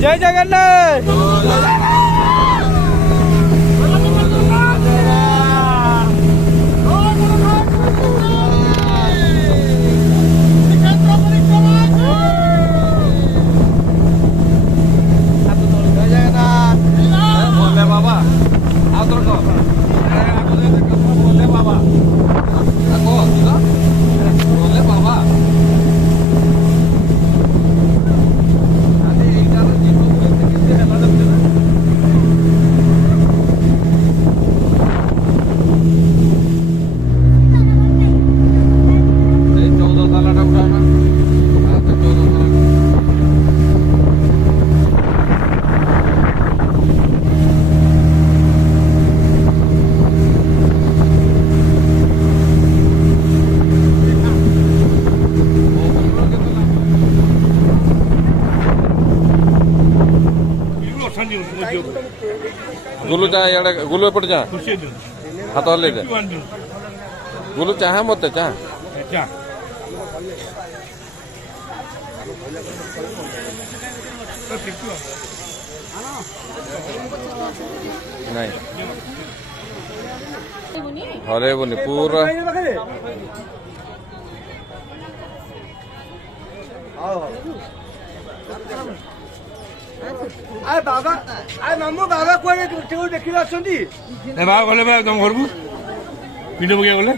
जय जगन्नाथ। गुलू चाहे यार गुलू एपट जा हाथ हल्ले दे गुलू चाहे मत चाहे नहीं हरे बुनी पूरा आए बाबा आए मामू बाबा कोई देखी आछंती ए बाबा गले बा तुम घर को पिंड बगिया गले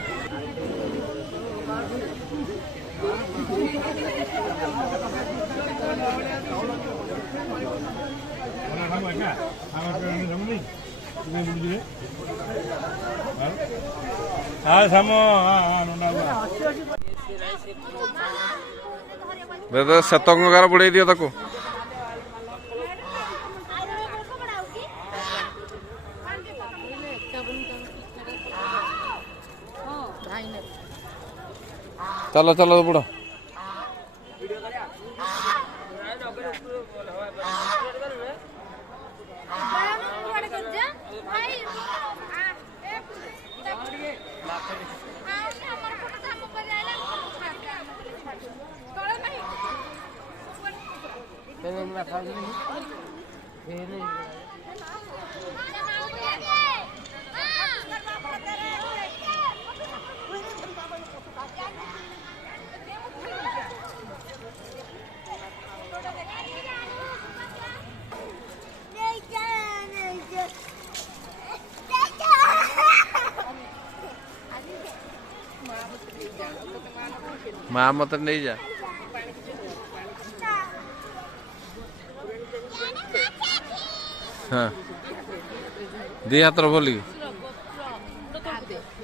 दादा सतंगार बुड़े दियो ताको चलो चलो बुढ़ो माँ मत नहीं जा हाँ दी हाथ बोली